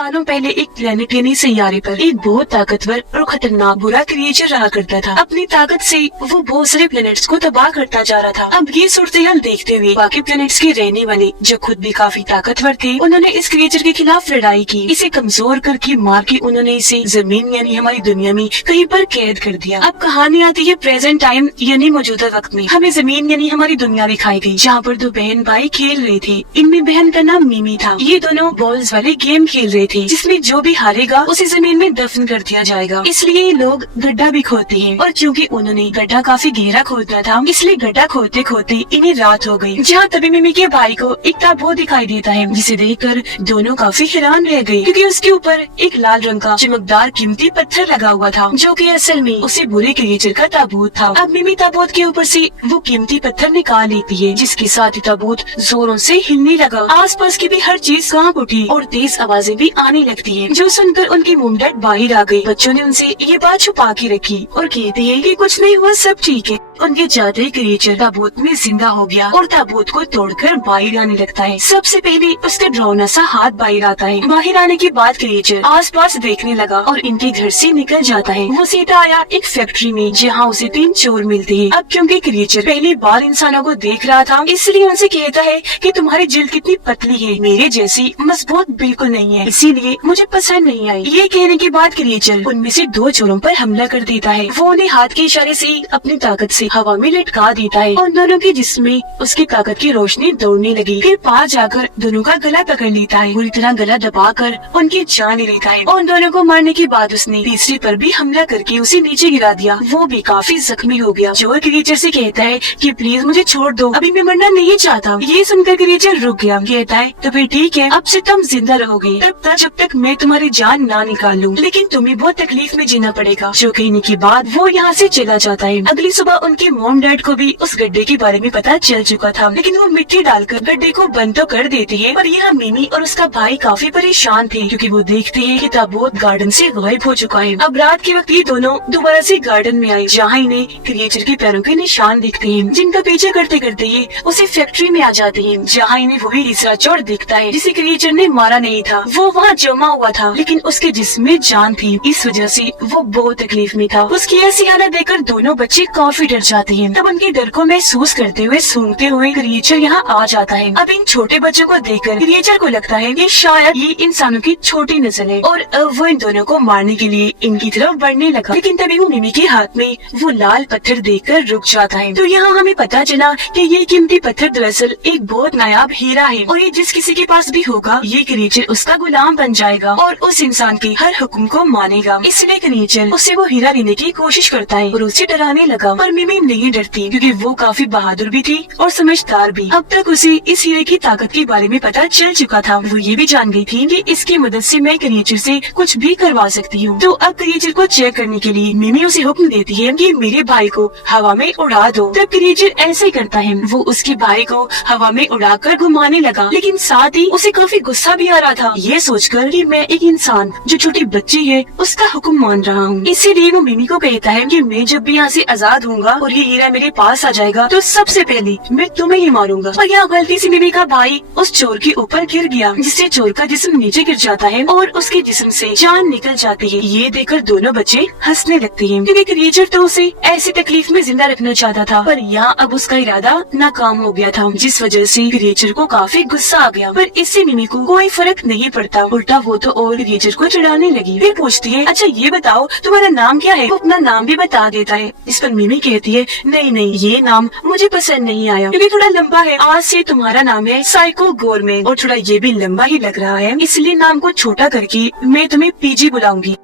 सालों पहले एक प्लेनेट यानी सैयारे पर एक बहुत ताकतवर और खतरनाक बुरा क्रिएचर रहा करता था। अपनी ताकत से वो बहुत सारे प्लेनेट्स को तबाह करता जा रहा था। अब ये सूरत देखते हुए बाकी प्लेनेट्स के रहने वाले जो खुद भी काफी ताकतवर थे, उन्होंने इस क्रिएचर के खिलाफ लड़ाई की। इसे कमजोर करके मार के उन्होंने इसे जमीन यानी हमारी दुनिया में कहीं पर कैद कर दिया। अब कहानी आती है प्रेजेंट टाइम यानी मौजूदा वक्त में। हमें जमीन यानी हमारी दुनिया दिखाई गई, जहाँ पर दो बहन भाई खेल रहे थे। इनमें बहन का नाम मिमी था। ये दोनों बॉल्स वाले गेम खेल रहे थे, जिसमें जो भी हारेगा उसे जमीन में दफन कर दिया जाएगा। इसलिए ये लोग गड्ढा भी खोदते हैं, और क्योंकि उन्होंने गड्ढा काफी गहरा खोदना था, इसलिए गड्ढा खोदते खोदते इन्हें रात हो गई। जहाँ तभी मिमी के भाई को एक ताबूत दिखाई देता है, जिसे देखकर दोनों काफी हैरान रह गए, क्योंकि उसके ऊपर एक लाल रंग का चमकदार कीमती पत्थर लगा हुआ था, जो कि असल में उसे बुरे क्रिएचर का ताबूत था। अब मिमी ताबूत के ऊपर से वो कीमती पत्थर निकाल लेती है, जिसके साथ ही ताबूत जोरों से हिलने लगा। आसपास की भी हर चीज कांप उठी और तेज आवाजें भी आने लगती है, जो सुनकर उनकी मॉम डैड बाहर आ गई। बच्चों ने उनसे ये बात छुपा के रखी और कहते हैं कि कुछ नहीं हुआ, सब ठीक है। उनके जाते ही क्रिएचर ताबूत में जिंदा हो गया और ताबूत को तोड़कर बाहर आने लगता है। सबसे पहले उसका डरावना सा हाथ बाहर आता है। बाहर आने के बाद क्रिएचर आसपास देखने लगा और इनके घर से निकल जाता है। वो सीधा आया एक फैक्ट्री में, जहाँ उसे 3 चोर मिलते हैं। अब क्योंकि क्रिएचर पहली बार इंसानों को देख रहा था, इसलिए उनसे कहता है कि तुम्हारी जिल्द कितनी पतली है, मेरे जैसी मजबूत बिल्कुल नहीं है, इसीलिए मुझे पसंद नहीं आई। ये कहने के बाद क्रिएचर उनमें से 2 चोरों पर हमला कर देता है। वो उन्हें हाथ के इशारे से अपनी ताकत से हवा में लटका देता है और दोनों के जिस्म में उसकी ताकत की रोशनी दौड़ने लगी। फिर पास जाकर दोनों का गला पकड़ लेता है, पूरी तरह गला दबाकर उनकी जान ले लेता है। और दोनों को मारने के बाद उसने तीसरे पर भी हमला करके उसे नीचे गिरा दिया। वो भी काफी जख्मी हो गया। चोर क्रिएचर से कहता है कि प्लीज मुझे छोड़ दो, अभी मैं मरना नहीं चाहता। ये सुनकर क्रिएचर रुक गया। कहता है तो फिर ठीक है, अब से तुम जिंदा रहोगे तब तक जब तक मैं तुम्हारी जान ना निकाल लूं, लेकिन तुम्हें बहुत तकलीफ में जीना पड़ेगा। जो कहने के बाद वो यहाँ से चला जाता है। अगली सुबह उनके मॉम डैड को भी उस गड्ढे के बारे में पता चल चुका था, लेकिन वो मिट्टी डालकर गड्ढे को बंद तो कर देती है। पर यहाँ मिमी और उसका भाई काफी परेशान थे, क्योंकि वो देखते हैं कि ताबूत गार्डन से गायब हो चुका है। अब रात के वक्त ये दोनों दोबारा से गार्डन में आए, जहाँ इन्हें क्रिएचर के पैरों के निशान दिखते हैं, जिनका पीछे करते करते ये उसी फैक्ट्री में आ जाते हैं, जहाँ इन्हें वही तीसरा चोर दिखता है, जिसे क्रिएचर ने मारा नहीं था। वो वहाँ जमा हुआ था, लेकिन उसके जिस्म में जान थी, इस वजह से वो बहुत तकलीफ में था। उसकी ऐसी हालत देखकर दोनों बच्चे काफी डर जाते हैं। तब उनके डर को महसूस करते हुए सूंघते हुए क्रिएचर यहाँ आ जाता है। अब इन छोटे बच्चों को देखकर क्रिएचर को लगता है कि शायद ये इंसानों की छोटी नस्ल है, और वो इन दोनों को मारने के लिए इनकी तरफ बढ़ने लगा। लेकिन तभी वो मिमी के हाथ में वो लाल पत्थर देखकर रुक जाता है। तो यहाँ हमें पता चला कि ये कीमती पत्थर दरअसल एक बहुत नायाब हीरा है, और ये जिस किसी के पास भी होगा ये क्रिएचर उसका गुलाम बन जाएगा और उस इंसान के हर हुक्म को मानेगा। इसलिए क्रिएचर उससे वो हीरा लेने की कोशिश करता है और उसे डराने लगा। पर मिमी नहीं डरती, क्योंकि वो काफी बहादुर भी थी और समझदार भी। अब तक उसे इस हीरे की ताकत के बारे में पता चल चुका था। वो ये भी जान गई थी कि इसकी मदद से मैं क्रिएचर से कुछ भी करवा सकती हूँ। तो अब क्रिएचर को चेक करने के लिए मिमी उसे हुक्म देती है कि मेरे भाई को हवा में उड़ा दो। तब क्रिएचर ऐसे करता है, वो उसके भाई को हवा में उड़ाकर घुमाने लगा, लेकिन साथ ही उसे काफी गुस्सा भी आ रहा था, ये सोचकर कि मैं एक इंसान जो छोटी बच्ची है उसका हुक्म मान रहा हूँ। इसीलिए वो मिमी को कहता है कि मैं जब भी यहाँ से आजाद होऊंगा और ये हीरा मेरे पास आ जाएगा, तो सबसे पहले मैं तुम्हें ही मारूंगा। और यहाँ गलती से मिमी का भाई उस चोर के ऊपर गिर गया, जिससे चोर का जिस्म नीचे गिर जाता है और उसके जिस्म से जान निकल जाती है। ये देखकर दोनों बच्चे हंसने लगते हैं, क्योंकि क्रिएचर तो उसे ऐसी तकलीफ में जिंदा रखना चाहता था, पर यहाँ अब उसका इरादा नाकाम हो गया था, जिस वजह से क्रिएचर को काफी गुस्सा आ गया। पर इससे मिमी को कोई फर्क नहीं पड़ता, उल्टा वो तो और क्रिएचर को चिढ़ाने लगी। फिर पूछती है, अच्छा ये बताओ तुम्हारा नाम क्या है? वो अपना नाम भी बता देता है। इस पर मिमी कहती है, नहीं नहीं ये नाम मुझे पसंद नहीं आया, क्योंकि थोड़ा लंबा है। आज से तुम्हारा नाम है साइको गोरमेन, और थोड़ा ये भी लंबा ही लग रहा है, इसलिए नाम को छोटा करके मैं तुम्हें पीजी बुलाऊंगी।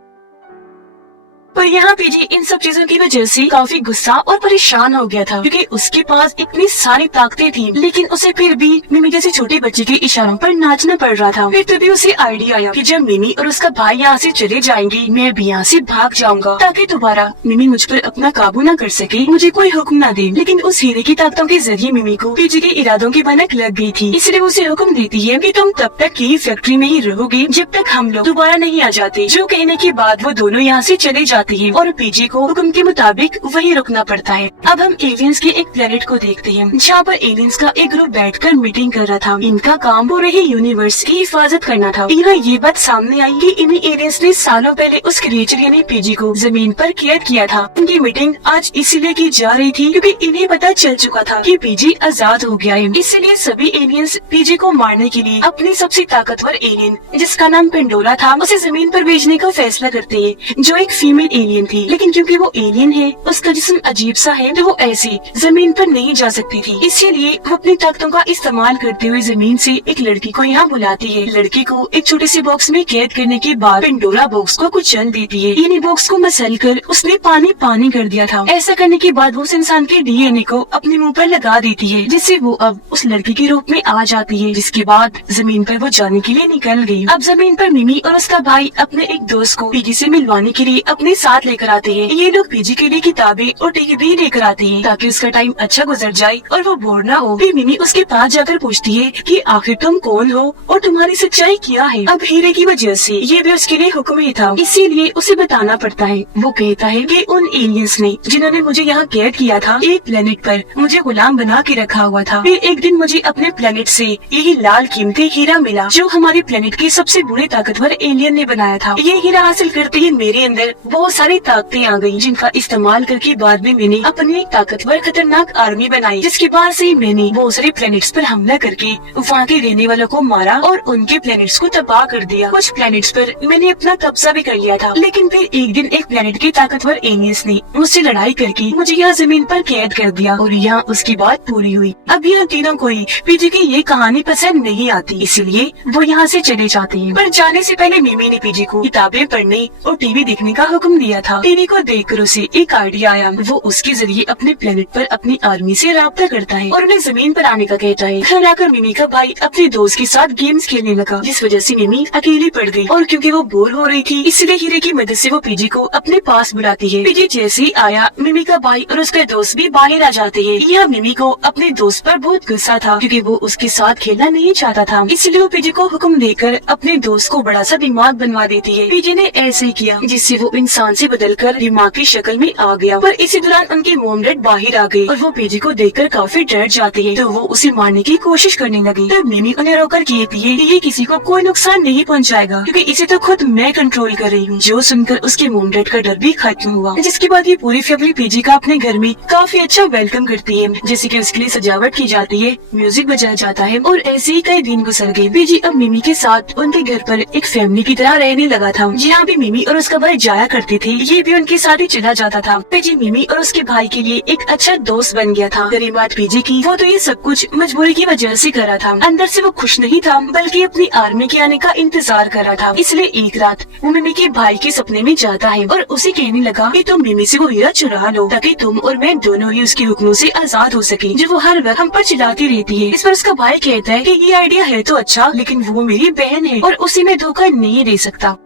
पर यहाँ पीजी इन सब चीजों की वजह से काफी गुस्सा और परेशान हो गया था, क्योंकि उसके पास इतनी सारी ताकतें थी, लेकिन उसे फिर भी मिमी जैसे छोटे बच्चे के इशारों पर नाचना पड़ रहा था। फिर तभी उसे आइडिया आया कि जब मिमी और उसका भाई यहाँ से चले जाएंगे, मैं भी यहाँ से भाग जाऊंगा, ताकि दोबारा मिमी मुझ पर अपना काबू न कर सके, मुझे कोई हुक्म न दे। लेकिन उस हीरे की ताकतों के जरिए मिमी को पीजी के इरादों की भनक लग गई थी, इसलिए उसे हुक्म देती है कि तुम तब तक की फैक्ट्री में ही रहोगे जब तक हम लोग दोबारा नहीं आ जाते। जो कहने के बाद वो दोनों यहाँ से चले जाते हैं और पीजी को हुक्म के मुताबिक वहीं रुकना पड़ता है। अब हम एलियंस के एक प्लेनेट को देखते हैं जहाँ पर एलियंस का एक ग्रुप बैठकर मीटिंग कर रहा था। इनका काम पूरे ही यूनिवर्स की हिफाजत करना था। यहाँ ये बात सामने आई कि इन्हीं एलियंस ने सालों पहले उस क्रिएचर यानी पीजी को जमीन पर कैद किया था। उनकी मीटिंग आज इसीलिए की जा रही थी क्योंकि इन्हें पता चल चुका था कि पीजी आजाद हो गया है। इसलिए सभी एलियंस पीजी को मारने के लिए अपनी सबसे ताकतवर एलियन जिसका नाम पेंडोरा था उसे जमीन पर भेजने का फैसला करते हैं, जो एक फीमेल एलियन थी। लेकिन क्योंकि वो एलियन है, उसका जिस्म अजीब सा है, तो वो ऐसी जमीन पर नहीं जा सकती थी। इसीलिए वो अपनी ताकतों का इस्तेमाल करते हुए जमीन से एक लड़की को यहाँ बुलाती है। लड़की को एक छोटे से बॉक्स में कैद करने के बाद पेंडोरा बॉक्स को कुचल देती है। यानी बॉक्स को मसल कर उसने पानी पानी कर दिया था। ऐसा करने के बाद वो उस इंसान के डीएनए को अपने मुंह पर लगा देती है, जिससे वो अब उस लड़की के रूप में आ जाती है। जिसके बाद जमीन पर वो जाने के लिए निकल गई। अब जमीन पर मिमी और उसका भाई अपने एक दोस्त को पीजी से मिलवाने के लिए अपने साथ लेकर आते हैं। ये लोग पीजी के लिए किताबें और टीवी भी लेकर आते हैं ताकि उसका टाइम अच्छा गुजर जाए और वो बोर ना हो। फिर मिमी उसके पास जाकर पूछती है कि आखिर तुम कौन हो और तुम्हारी सच्चाई क्या है। अब हीरे की वजह से ये भी उसके लिए हुक्म ही था, इसीलिए उसे बताना पड़ता है। वो कहता है कि उन एलियंस ने जिन्होंने मुझे यहाँ कैद किया था एक प्लेनेट पर मुझे गुलाम बना के रखा हुआ था। फिर एक दिन मुझे अपने प्लेनेट से यही लाल कीमती हीरा मिला जो हमारे प्लेनेट के सबसे बुरे ताकतवर एलियन ने बनाया था। ये हीरा हासिल करते ही मेरे अंदर बहुत सारी ताकतें आ गयी, जिनका इस्तेमाल करके बाद में मैंने अपनी एक ताकतवर खतरनाक आर्मी बनाई, जिसके बाद से मैंने बहुत सारे प्लेनेट्स पर हमला करके वहाँ के रहने वालों को मारा और उनके प्लेनेट्स को तबाह कर दिया। कुछ प्लेनेट्स पर मैंने अपना कब्जा भी कर लिया था। लेकिन फिर एक दिन एक प्लेनेट के ताकतवर एलियंस ने मुझसे लड़ाई करके मुझे यहाँ जमीन पर कैद कर दिया और यहाँ उसकी बात पूरी हुई। अब यहाँ तीनों को ही पीजी की ये कहानी पसंद नहीं आती, इसीलिए वो यहाँ से चले जाते हैं। पर जाने से पहले मिमी ने पीजी को किताबें पढ़ने और टीवी देखने का हुक्म दिया था। टीवी को देखकर उसे एक आइडिया आया। वो उसके जरिए अपने प्लेनेट पर अपनी आर्मी से राब्ता करता है और उन्हें जमीन पर आने का कहता है। घर आकर मिमी का भाई अपने दोस्त के साथ गेम्स खेलने लगा, जिस वजह से मिमी अकेली पड़ गई और क्योंकि वो बोर हो रही थी इसलिए हीरे की मदद से वो पीजी को अपने पास बुलाती है। पीजी जैसे ही आया मिमी का भाई और उसके दोस्त भी बाहर आ जाते हैं। यह मिमी को अपने दोस्त पर बहुत गुस्सा था क्योंकि वो उसके साथ खेलना नहीं चाहता था, इसलिए वो पीजी को हुक्म देकर अपने दोस्त को बड़ा सा दिमाग बनवा देती है। पीजी ने ऐसे ही किया जिससे वो इंसान से बदलकर दिमाग की शक्ल में आ गया। पर इसी दौरान उनके मोम डैड बाहर आ गए और वो पीजी को देखकर काफी डर जाते हैं, तो वो उसे मारने की कोशिश करने लगी। तब मिमी उन्हें रोककर कहती है कि ये किसी को कोई नुकसान नहीं पहुंचाएगा क्योंकि इसे तो खुद मैं कंट्रोल कर रही हूँ। जो सुनकर उसके मोम डैड का डर भी खत्म हुआ। जिसके बाद ये पूरी फैमिली पीजी का अपने घर में काफी अच्छा वेलकम करती है, जैसे कि उसके लिए सजावट की जाती है, म्यूजिक बजाया जाता है और ऐसे ही कई दिन गुजर गए। पीजी अब मिमी के साथ उनके घर पर एक फैमिली की तरह रहने लगा था। जहाँ भी मिमी और उसका भाई जाया करते थे ये भी उनके साथ ही चला जाता था। पीजी मिमी और उसके भाई के लिए एक अच्छा दोस्त बन गया था। गरीब बात पीजी की वो तो ये सब कुछ मजबूरी की वजह से कर रहा था। अंदर से वो खुश नहीं था बल्कि अपनी आर्मी के आने का इंतजार कर रहा था। इसलिए एक रात वो मिमी के भाई के सपने में जाता है और उसे कहने लगा कि तुम मिमी से वो हीरा चुरा लो ताकि तुम और मैं दोनों ही उसके हुक्मों से आजाद हो सके जो वो हर वक्त हम पर चिल्लाती रहती है। इस पर उसका भाई कहता है कि ये आइडिया है तो अच्छा, लेकिन वो मेरी बहन है और उसे मैं धोखा नहीं दे सकता।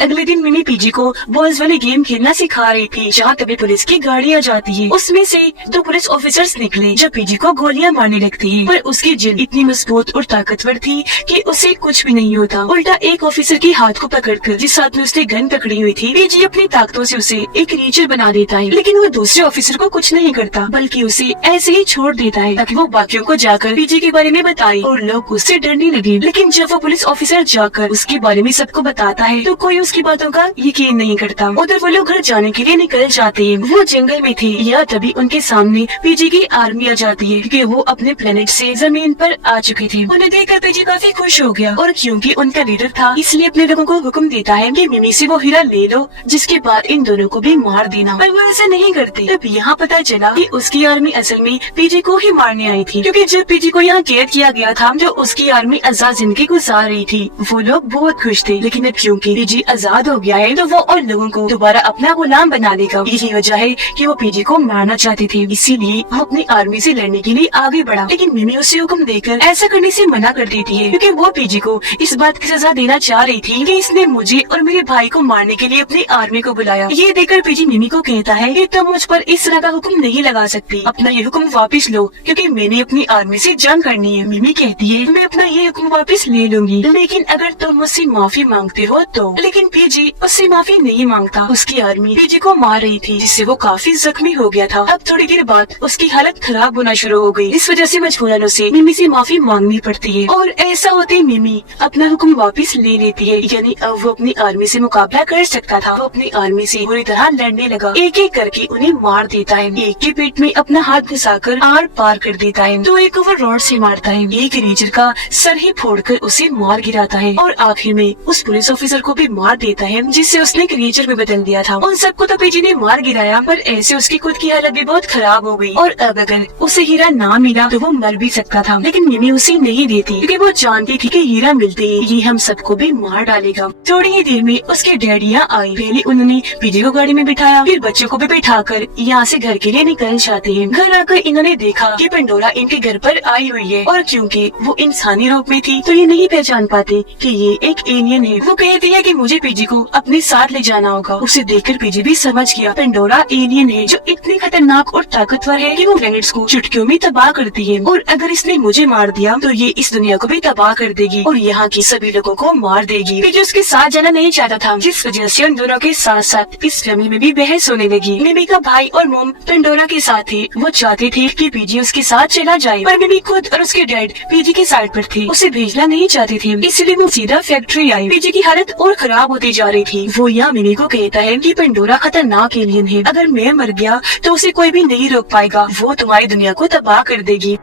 अगले दिन मिमी पीजी को बॉयज वाले गेम खेलना सिखा रही थी, जहाँ तभी पुलिस की गाड़ी आ जाती है। उसमें से 2 पुलिस ऑफिसर्स निकले जो पीजी को गोलियां मारने लगती है, पर उसकी जिल्द इतनी मजबूत और ताकतवर थी कि उसे कुछ भी नहीं होता। उल्टा एक ऑफिसर के हाथ को पकड़कर जिस हाथ में उसने गन पकड़ी हुई थी, पीजी अपनी ताकतों से उसे एक रीचर बना देता है। लेकिन वो दूसरे ऑफिसर को कुछ नहीं करता बल्कि उसे ऐसे ही छोड़ देता है ताकि वो बाकियों को जाकर पीजी के बारे में बताए और लोग उससे डरने लगे। लेकिन जब वो पुलिस ऑफिसर जाकर उसके बारे में सबको बताता है तो कोई उसकी बातों का यकीन नहीं करता। उधर वो लोग घर जाने के लिए निकल जाते हैं। वो जंगल में थे, या तभी उनके सामने पीजी की आर्मी आ जाती है क्योंकि वो अपने प्लेनेट से जमीन पर आ चुके थे। उन्हें देखकर पीजी काफी खुश हो गया और क्योंकि उनका लीडर था इसलिए अपने लोगों को हुक्म देता है कि मिमी से वो हीरा ले लो, जिसके बाद इन दोनों को भी मार देना। पर वो ऐसा नहीं करते। तब यहाँ पता चला कि उसकी आर्मी असल में पीजी को ही मारने आई थी, क्योंकि जब पीजी को यहाँ कैद किया गया था जो उसकी आर्मी आजाद जिंदगी गुजार रही थी। वो लोग बहुत खुश थे, लेकिन अब क्योंकि पीजी आजाद हो गया है तो वो और लोगों को दोबारा अपना गुलाम बना देगा। यही वजह है कि वो पीजी को मारना चाहते थे, इसीलिए वो अपनी आर्मी से लड़ने के लिए आगे बढ़ा। लेकिन मिमी उसे हुक्म देकर ऐसा करने से मना कर देती है क्योंकि वो पीजी को इस बात की सजा देना चाह रही थी कि इसने मुझे और मेरे भाई को मारने के लिए अपनी आर्मी को बुलाया। ये देखकर पीजी मिमी को कहता है कि तुम मुझ पर इस तरह का हुक्म नहीं लगा सकती, अपना ये हुक्म वापस लो क्योंकि मैंने अपनी आर्मी से जंग करनी है। मिमी कहती है मैं अपना ये हुक्म वापस ले लूंगी, लेकिन अगर तुम मुझसे माफी मांगते हो तो। लेकिन लेकिन पीजी उससे माफी नहीं मांगता। उसकी आर्मी पीजी को मार रही थी, जिससे वो काफी जख्मी हो गया था। अब थोड़ी देर बाद उसकी हालत खराब होना शुरू हो गई। इस वजह से मजबूरन उसे मिमी से माफी मांगनी पड़ती है और ऐसा होते ही मिमी अपना हुक्म वापस ले लेती है। यानी अब वो अपनी आर्मी से मुकाबला कर सकता था। वो अपनी आर्मी से पूरी तरह लड़ने लगा, एक एक करके उन्हें मार देता है। एक के पेट में अपना हाथ घुसाकर आर पार कर देता है, तो एक वो रॉड से मारता है। एक रेंजर का सर ही फोड़कर उसे मार गिराता है और आखिर में उस पुलिस ऑफिसर को भी मार देता है, जिससे उसने एक रेंजर में बदल दिया था। उन सबको तो पीजी ने मार गिराया, पर ऐसे उसकी खुद की हालत भी बहुत खराब हो गई और अब अगर उसे हीरा ना मिला तो वो मर भी सकता था। लेकिन मिमी उसे नहीं देती, क्योंकि वो जानती थी कि हीरा मिलते ही ये हम सबको भी मार डालेगा। थोड़ी ही देर में उसके डैडी यहाँ आए। पहले उन्होंने पीजी को गाड़ी में बिठाया, फिर बच्चों को भी बिठाकर यहाँ से घर के लिए निकल जाते हैं। घर आकर इन्होंने देखा कि पेंडोरा इनके घर पर आई हुई है और क्योंकि वो इंसानी रूप में थी तो ये नहीं पहचान पाते कि ये एक एलियन है। वो कहती है कि मुझे पीजी को अपने साथ ले जाना होगा। उसे देखकर पीजी भी समझ गया पेंडोरा एलियन है, जो इतनी खतरनाक और ताकतवर है कि वो प्लैनेट्स को चुटकियों में तबाह करती है और अगर इसने मुझे मार दिया तो ये इस दुनिया को भी तबाह कर देगी और यहाँ की सभी लोगों को मार देगी। पीजी उसके साथ जाना नहीं चाहता था, जिस वजह से उन दोनों के साथ साथ इस फैमिली में भी बहस होने लगी। मिमी का भाई और मोम पेंडोरा के साथ थे। वो चाहते थे कि पीजी उसके साथ चला जाए, पर मिमी खुद और उसके डैड पीजी के साइड पर थे, उसे भेजना नहीं चाहते थे। इसलिए वो सीधा फैक्ट्री आई। पीजी की हालत और खराब होती जा रही थी। वो यहाँ मिमी को कहता है कि पेंडोरा खतरनाक एलियन है, अगर मैं मर गया तो उसे कोई भी नहीं रोक पाएगा, वो तुम्हारी दुनिया को तबाह कर देगी।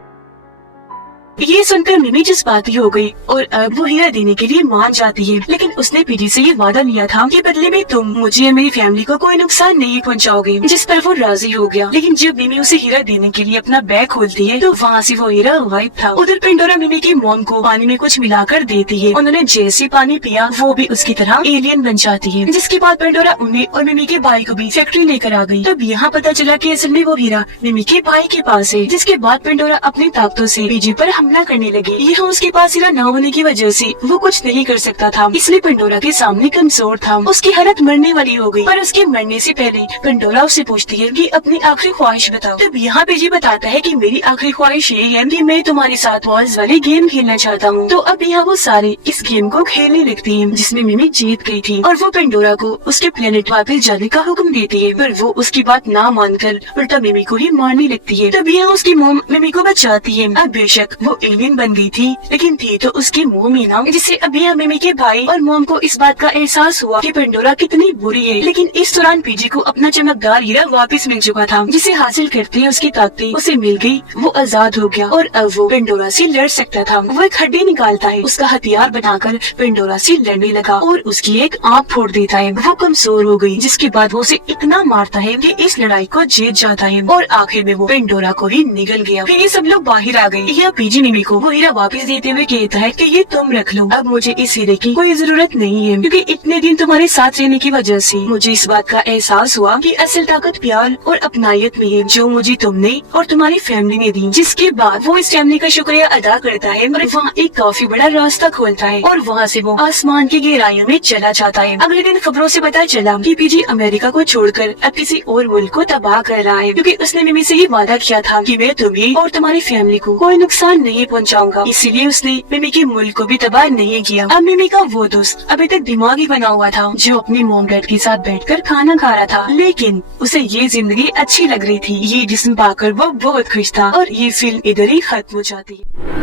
ये सुनकर मिमी जज्बाती हो गई और अब वो हीरा देने के लिए मान जाती है। लेकिन उसने पीजी से ये वादा लिया था कि बदले में तुम मुझे और मेरी फैमिली को कोई नुकसान नहीं पहुंचाओगे, जिस पर वो राजी हो गया। लेकिन जब मिमी उसे हीरा देने के लिए अपना बैग खोलती है तो वहाँ से वो हीरा गायब था। उधर पेंडोरा मिमी की मॉम को पानी में कुछ मिलाकर देती है। उन्होंने जैसे पानी पिया वो भी उसकी तरह एलियन बन जाती है, जिसके बाद पेंडोरा उन्हें और मिमी के भाई को भी फैक्ट्री लेकर आ गई। तब यहाँ पता चला कि असल में वो हीरा मिमी के भाई के पास है। जिसके बाद पेंडोरा अपनी ताकतों से पीजी पर हमला करने लगी। यहाँ उसके पास हीरा न होने की वजह से वो कुछ नहीं कर सकता था, इसलिए पेंडोरा के सामने कमजोर था। उसकी हालत मरने वाली हो गई, पर उसके मरने से पहले पेंडोरा उससे पूछती है कि अपनी आखिरी ख्वाहिश बताओ। तब यहाँ पीजी बताता है कि मेरी आखिरी ख्वाहिश ये है कि मैं तुम्हारे साथ वॉल्स वाले गेम खेलना चाहता हूँ। तो अब यहाँ वो सारे इस गेम को खेलने लगती है, जिसमें मिमी जीत गई थी और वो पेंडोरा को उसके प्लेनेट वापस जाने का हुक्म देती है, पर वो उसकी बात ना मानकर उल्टा मिमी को ही मारने लगती है। तब यहाँ उसकी मोम मिमी को बचाती है। अब बेशक वो एलियन बन गई थी, लेकिन थी तो उसकी मोम ही ना, जिससे अब यहाँ मिमी के भाई और मोम को इस बात का एहसास हुआ कि पेंडोरा कितनी बुरी है। लेकिन इस दौरान पीजी को अपना चमकदार हीरा वापस मिल चुका था, जिसे हासिल करते ही उसकी ताकतें उसे मिल गई। वो आजाद हो गया और अब वो पेंडोरा से लड़ सकता था। वो एक हड्डी निकालता है, उसका हथियार बनाकर पेंडोरा से लड़ने लगा और उसकी एक आँख फोड़ देता है। वो कमजोर हो गई, जिसके बाद वो उसे इतना मारता है कि इस लड़ाई को जीत जाता है और आखिर में वो पेंडोरा को ही निगल गया। फिर ये सब लोग बाहर आ गए। यह पीजी मिमी को वो हीरा वापस देते हुए कहता है कि ये तुम रख लो, अब मुझे इस हीरे की कोई जरूरत नहीं है, क्योंकि इतने दिन तुम्हारे साथ रहने की वजह से मुझे इस बात का एहसास हुआ कि असल ताकत प्यार और अपनायत में है, जो मुझे तुमने और तुम्हारी फैमिली ने दी। जिसके बाद वो इस फैमिली का शुक्रिया अदा करता है और वहाँ एक काफी बड़ा रास्ता खोलता है और वहाँ से वो आसमान की गहराइयों में चला जाता है। अगले दिन खबरों से पता चला कि पीजी अमेरिका को छोड़कर अब किसी और मुल्क को तबाह कर रहा है, क्योंकि उसने मिमी से ही वादा किया था कि मैं तुम्हें और तुम्हारी फैमिली को कोई नुकसान नहीं पहुँचाऊंगा। इसीलिए उसने मिमी के मुल्क को भी तबाह नहीं किया। अब मिमी का वो दोस्त अभी तक दिमागी बना हुआ था, जो अपने मॉम डैड के साथ बैठकर खाना खा रहा था, लेकिन उसे ये जिंदगी अच्छी लग रही थी। ये जिस्म पाकर वो बहुत खुश था और ये फिल्म इधर ही खत्म हो जाती है।